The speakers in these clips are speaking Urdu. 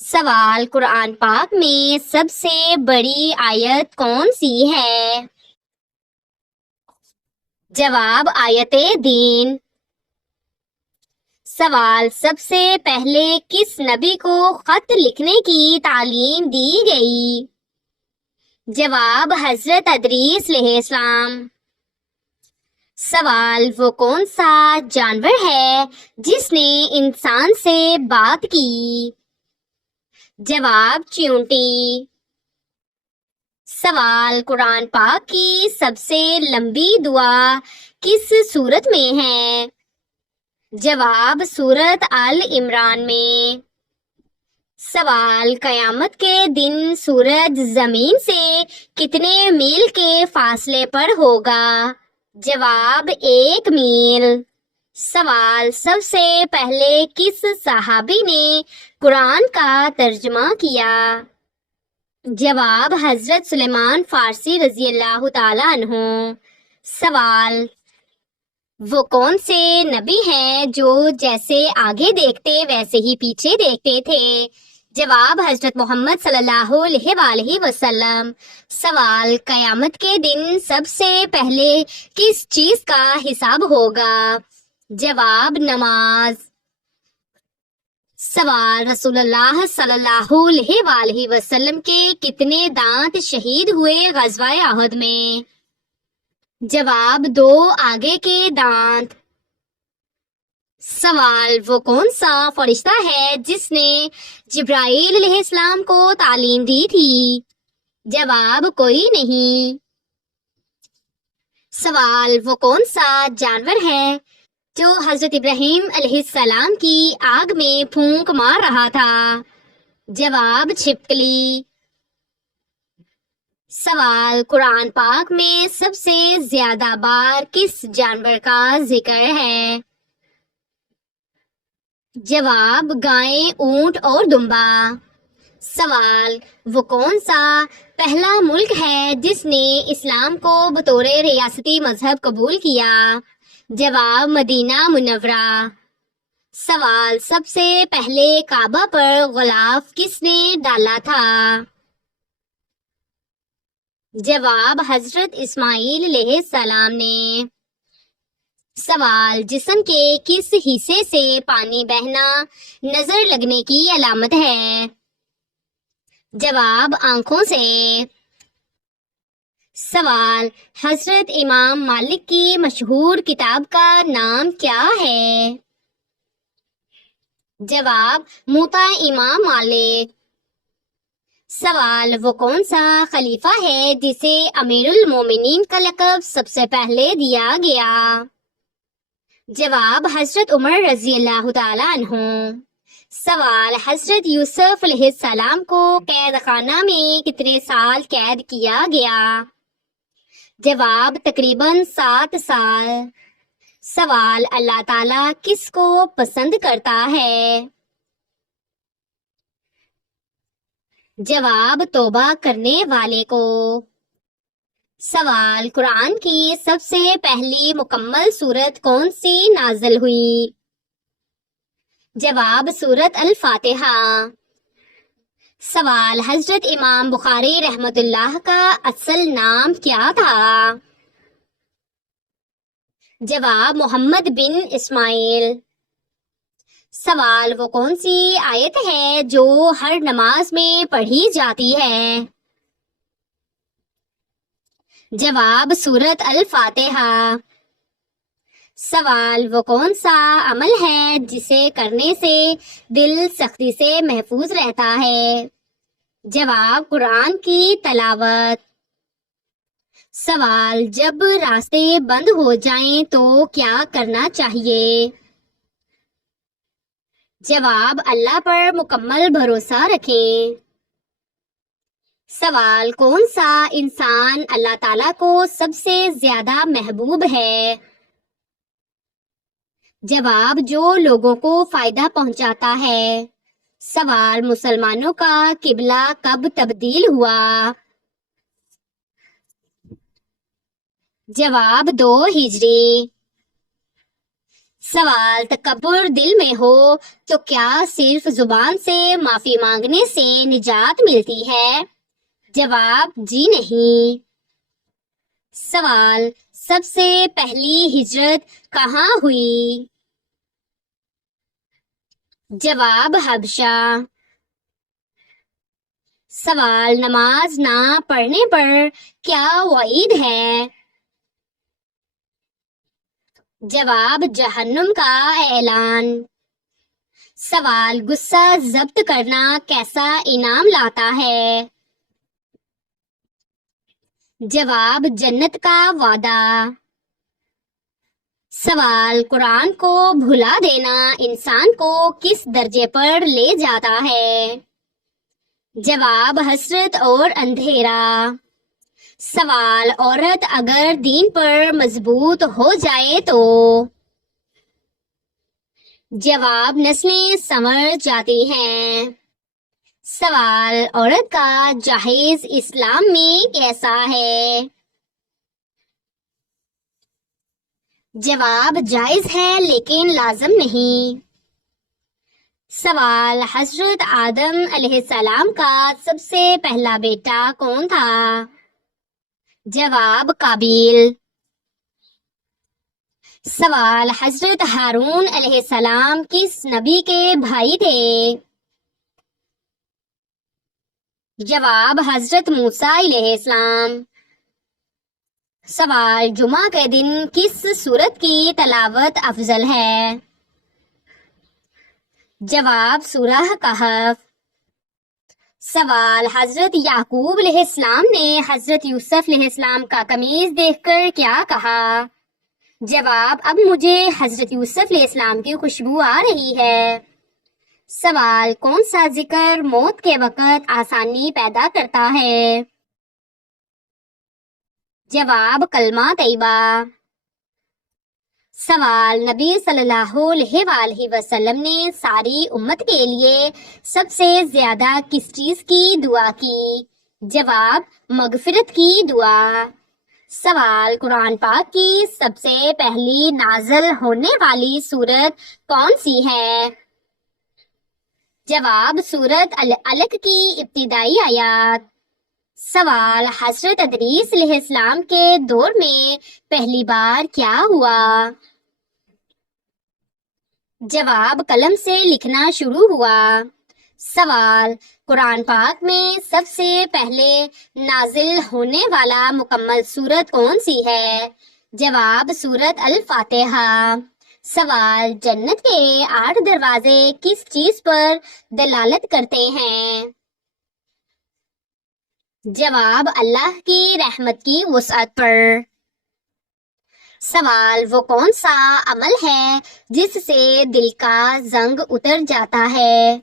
سوال: قرآن پاک میں سب سے بڑی آیت کون سی ہے؟ جواب: آیت دین۔ سوال: سب سے پہلے کس نبی کو خط لکھنے کی تعلیم دی گئی؟ جواب: حضرت ادریس علیہ السلام۔ سوال: وہ کون سا جانور ہے جس نے انسان سے بات کی؟ جواب: چیونٹی۔ سوال: قرآن پاک کی سب سے لمبی دعا کس سورت میں ہے؟ جواب: سورت آل عمران میں۔ سوال: قیامت کے دن سورج زمین سے کتنے میل کے فاصلے پر ہوگا؟ جواب: 1 میل۔ سوال: سب سے پہلے کس صحابی نے قرآن کا ترجمہ کیا؟ جواب: حضرت سلیمان فارسی رضی اللہ تعالیٰ عنہ۔ سوال: وہ کون سے نبی ہیں جو جیسے آگے دیکھتے ویسے ہی پیچھے دیکھتے تھے؟ جواب: حضرت محمد صلی اللہ علیہ وآلہ وسلم۔ سوال: قیامت کے دن سب سے پہلے کس چیز کا حساب ہوگا؟ جواب: نماز۔ سوال: رسول اللہ صلی اللہ علیہ وآلہ وسلم کے کتنے دانت شہید ہوئے غزوہ احد میں؟ جواب: 2 آگے کے دانت۔ سوال: وہ کون سا فرشتہ ہے جس نے جبرائیل علیہ السلام کو تعلیم دی تھی؟ جواب: کوئی نہیں۔ سوال: وہ کون سا جانور ہے جو حضرت ابراہیم علیہ السلام کی آگ میں پھونک مار رہا تھا؟ جواب: چھپکلی۔ سوال: قرآن پاک میں سب سے زیادہ بار کس جانور کا ذکر ہے؟ جواب: گائے، اونٹ اور دمبا۔ سوال: وہ کون سا پہلا ملک ہے جس نے اسلام کو بطور ریاستی مذہب قبول کیا؟ جواب: مدینہ منورہ۔ سوال: سب سے پہلے کعبہ پر غلاف کس نے ڈالا تھا؟ جواب: حضرت اسماعیل علیہ السلام نے۔ سوال: جسم کے کس حصے سے پانی بہنا نظر لگنے کی علامت ہے؟ جواب: آنکھوں سے۔ سوال: حضرت امام مالک کی مشہور کتاب کا نام کیا ہے؟ جواب: موطا امام مالک۔ سوال: وہ کون سا خلیفہ ہے جسے امیر المومنین کا لقب سب سے پہلے دیا گیا؟ جواب: حضرت عمر رضی اللہ تعالیٰ عنہ۔ سوال: حضرت یوسف علیہ السلام کو قید خانہ میں کتنے سال قید کیا گیا؟ جواب: تقریباً 7 سال۔ سوال: اللہ تعالیٰ کس کو پسند کرتا ہے؟ جواب: توبہ کرنے والے کو۔ سوال: قرآن کی سب سے پہلی مکمل سورت کون سی نازل ہوئی؟ جواب: سورت الفاتحہ۔ سوال: حضرت امام بخاری رحمۃ اللہ کا اصل نام کیا تھا؟ جواب: محمد بن اسماعیل۔ سوال: وہ کون سی آیت ہے جو ہر نماز میں پڑھی جاتی ہے؟ جواب: سورت الفاتحہ۔ سوال: وہ کون سا عمل ہے جسے کرنے سے دل سختی سے محفوظ رہتا ہے؟ جواب: قرآن کی تلاوت۔ سوال: جب راستے بند ہو جائیں تو کیا کرنا چاہیے؟ جواب: اللہ پر مکمل بھروسہ رکھیں۔ سوال: کون سا انسان اللہ تعالیٰ کو سب سے زیادہ محبوب ہے؟ جواب: جو لوگوں کو فائدہ پہنچاتا ہے۔ سوال: مسلمانوں کا قبلہ کب تبدیل ہوا؟ جواب: 2 ہجری۔ سوال: تکبر دل میں ہو تو کیا صرف زبان سے معافی مانگنے سے نجات ملتی ہے؟ جواب: جی نہیں۔ سوال: سب سے پہلی ہجرت کہاں ہوئی؟ جواب: حبشہ۔ سوال: نماز نہ پڑھنے پر کیا وعید ہے؟ جواب: جہنم کا اعلان۔ سوال: غصہ ضبط کرنا کیسا انعام لاتا ہے؟ جواب: جنت کا وعدہ۔ سوال: قرآن کو بھلا دینا انسان کو کس درجے پر لے جاتا ہے؟ جواب: حسرت اور اندھیرا۔ سوال: عورت اگر دین پر مضبوط ہو جائے تو؟ جواب: نسلیں سنور جاتی ہیں۔ سوال: عورت کا جہیز اسلام میں کیسا ہے؟ جواب: جائز ہے لیکن لازم نہیں۔ سوال: حضرت آدم علیہ السلام کا سب سے پہلا بیٹا کون تھا؟ جواب: قابیل۔ سوال: حضرت ہارون علیہ السلام کس نبی کے بھائی تھے؟ جواب: حضرت موسیٰ علیہ السلام۔ سوال: جمعہ کے دن کس سورت کی تلاوت افضل ہے؟ جواب: سورہ کہف۔ سوال: حضرت یعقوب علیہ السلام نے حضرت یوسف علیہ السلام کا قمیص دیکھ کر کیا کہا؟ جواب: اب مجھے حضرت یوسف علیہ السلام کی خوشبو آ رہی ہے۔ سوال: کون سا ذکر موت کے وقت آسانی پیدا کرتا ہے؟ جواب: کلمہ طیبہ۔ سوال: نبی صلی اللہ علیہ وآلہ وسلم نے ساری امت کے لیے سب سے زیادہ کس چیز کی دعا کی؟ جواب: مغفرت کی دعا۔ سوال: قرآن پاک کی سب سے پہلی نازل ہونے والی سورت کون سی ہے؟ جواب: سورت العلق کی ابتدائی آیات۔ سوال: حضرت ادریس علیہ السلام کے دور میں پہلی بار کیا ہوا؟ جواب: قلم سے لکھنا شروع ہوا۔ سوال: قرآن پاک میں سب سے پہلے نازل ہونے والا مکمل سورت کون سی ہے؟ جواب: سورت الفاتحہ۔ سوال: جنت کے 8 دروازے کس چیز پر دلالت کرتے ہیں؟ جواب: اللہ کی رحمت کی وسعت پر۔ سوال: وہ کون سا عمل ہے جس سے دل کا زنگ اتر جاتا ہے؟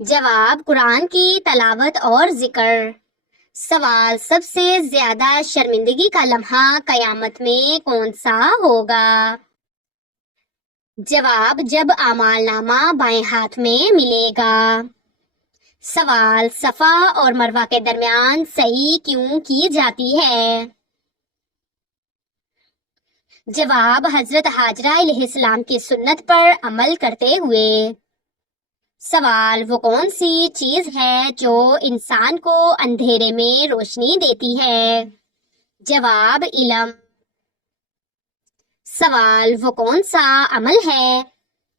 جواب: قرآن کی تلاوت اور ذکر۔ سوال: سب سے زیادہ شرمندگی کا لمحہ قیامت میں کون سا ہوگا؟ جواب: جب اعمال نامہ بائیں ہاتھ میں ملے گا۔ سوال: صفا اور مروہ کے درمیان سعی کیوں کی جاتی ہے؟ جواب: حضرت ہاجرہ علیہ السلام کی سنت پر عمل کرتے ہوئے۔ سوال: وہ کون سی چیز ہے جو انسان کو اندھیرے میں روشنی دیتی ہے؟ جواب: علم۔ سوال: وہ کون سا عمل ہے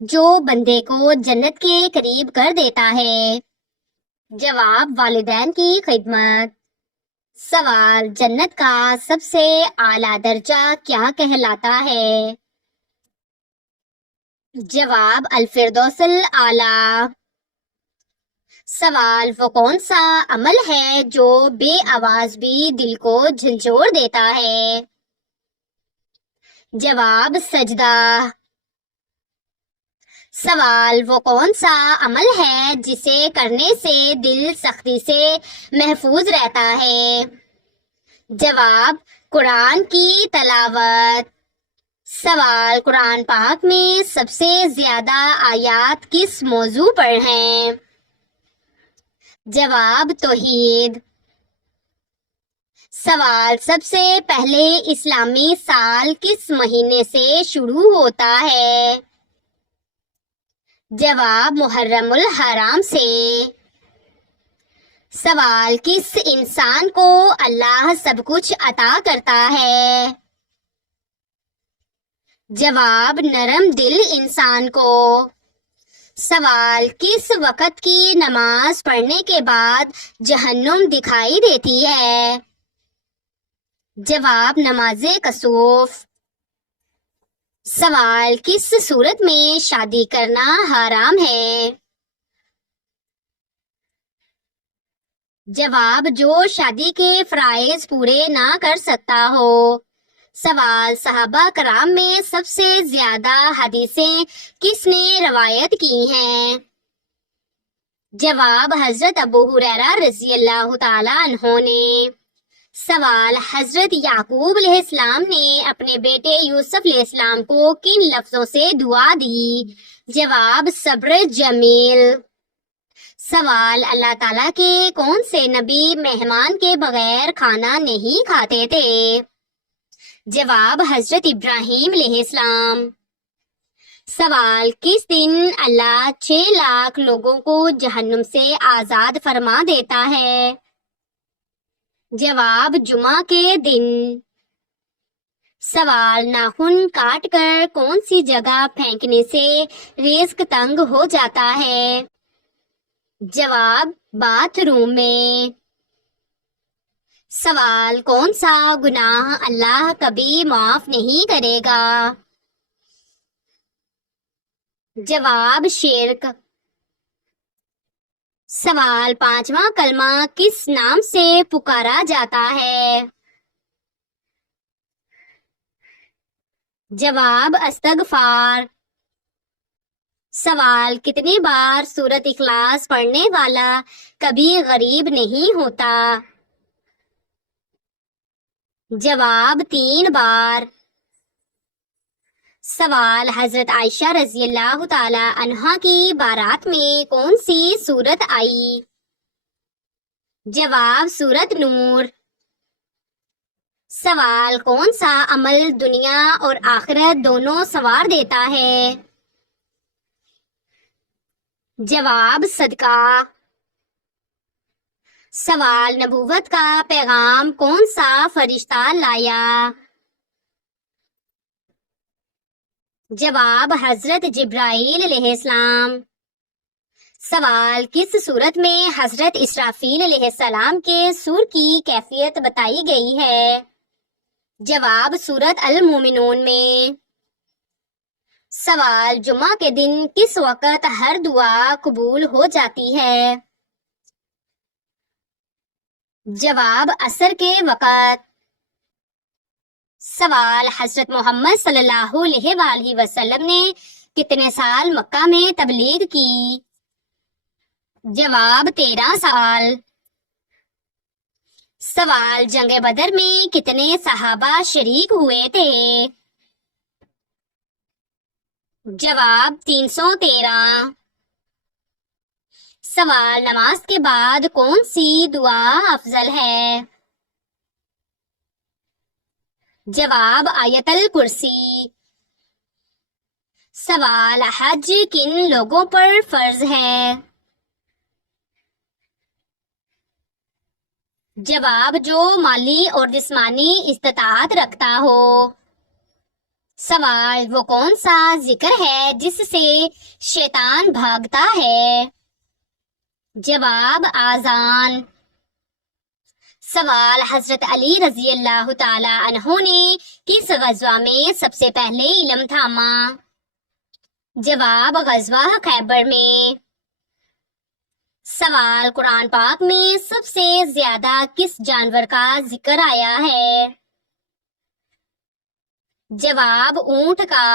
جو بندے کو جنت کے قریب کر دیتا ہے؟ جواب: والدین کی خدمت۔ سوال: جنت کا سب سے اعلیٰ درجہ کیا کہلاتا ہے؟ جواب: الفردوس الاعلیٰ۔ سوال: وہ کون سا عمل ہے جو بے آواز بھی دل کو جھنجھوڑ دیتا ہے؟ جواب: سجدہ۔ سوال: وہ کون سا عمل ہے جسے کرنے سے دل سختی سے محفوظ رہتا ہے؟ جواب: قرآن کی تلاوت۔ سوال: قرآن پاک میں سب سے زیادہ آیات کس موضوع پر ہیں؟ جواب: توحید۔ سوال: سب سے پہلے اسلامی سال کس مہینے سے شروع ہوتا ہے؟ جواب: محرم الحرام سے۔ سوال: کس انسان کو اللہ سب کچھ عطا کرتا ہے؟ جواب: نرم دل انسان کو۔ سوال: کس وقت کی نماز پڑھنے کے بعد جہنم دکھائی دیتی ہے؟ جواب: نماز کسوف۔ سوال: کس صورت میں شادی کرنا حرام ہے؟ جواب: جو شادی کے فرائض پورے نہ کر سکتا ہو۔ سوال: صحابہ کرام میں سب سے زیادہ حدیثیں کس نے روایت کی ہیں؟ جواب: حضرت ابو ہریرہ رضی اللہ تعالیٰ عنہ نے۔ سوال: حضرت یعقوب علیہ السلام نے اپنے بیٹے یوسف علیہ السلام کو کن لفظوں سے دعا دی؟ جواب: صبر جمیل۔ سوال: اللہ تعالیٰ کے کون سے نبی مہمان کے بغیر کھانا نہیں کھاتے تھے؟ جواب: حضرت ابراہیم علیہ السلام۔ سوال: کس دن اللہ 6 لاکھ لوگوں کو جہنم سے آزاد فرما دیتا ہے؟ جواب: جمعہ کے دن۔ سوال: ناخن کاٹ کر کون سی جگہ پھینکنے سے رزق تنگ ہو جاتا ہے؟ جواب: باتھ روم میں۔ سوال: کون سا گناہ اللہ کبھی معاف نہیں کرے گا؟ جواب: شرک۔ سوال: 5واں کلمہ کس نام سے پکارا جاتا ہے؟ جواب: استغفار۔ سوال: کتنی بار سورۃ اخلاص پڑھنے والا کبھی غریب نہیں ہوتا؟ جواب: 3 بار۔ سوال: حضرت عائشہ رضی اللہ تعالی عنہا کی بارات میں کون سی سورت آئی؟ جواب: سورت نور۔ سوال: کون سا عمل دنیا اور آخرت دونوں سنوار دیتا ہے؟ جواب: صدقہ۔ سوال: نبوت کا پیغام کون سا فرشتہ لایا؟ جواب: حضرت جبرائیل علیہ السلام۔ سوال: کس صورت میں حضرت اسرافیل علیہ السلام کے سور کی کیفیت بتائی گئی ہے؟ جواب: سورۃ المومنون میں۔ سوال: جمعہ کے دن کس وقت ہر دعا قبول ہو جاتی ہے؟ جواب: عصر کے وقت۔ سوال: حضرت محمد صلی اللہ علیہ وآلہ وسلم نے کتنے سال مکہ میں تبلیغ کی؟ جواب: 13 سال۔ سوال: جنگ بدر میں کتنے صحابہ شریک ہوئے تھے؟ جواب: 313۔ سوال: نماز کے بعد کون سی دعا افضل ہے؟ جواب: آیت الکرسی۔ سوال: حج کن لوگوں پر فرض ہے؟ جواب: جو مالی اور جسمانی استطاعت رکھتا ہو۔ سوال: وہ کون سا ذکر ہے جس سے شیطان بھاگتا ہے؟ جواب: آذان۔ سوال: حضرت علی رضی اللہ تعالی عنہ نے کس غزوہ میں سب سے پہلے علم تھاما؟ جواب: غزوہ خیبر میں۔ سوال: قرآن پاک میں سب سے زیادہ کس جانور کا ذکر آیا ہے؟ جواب: اونٹ کا۔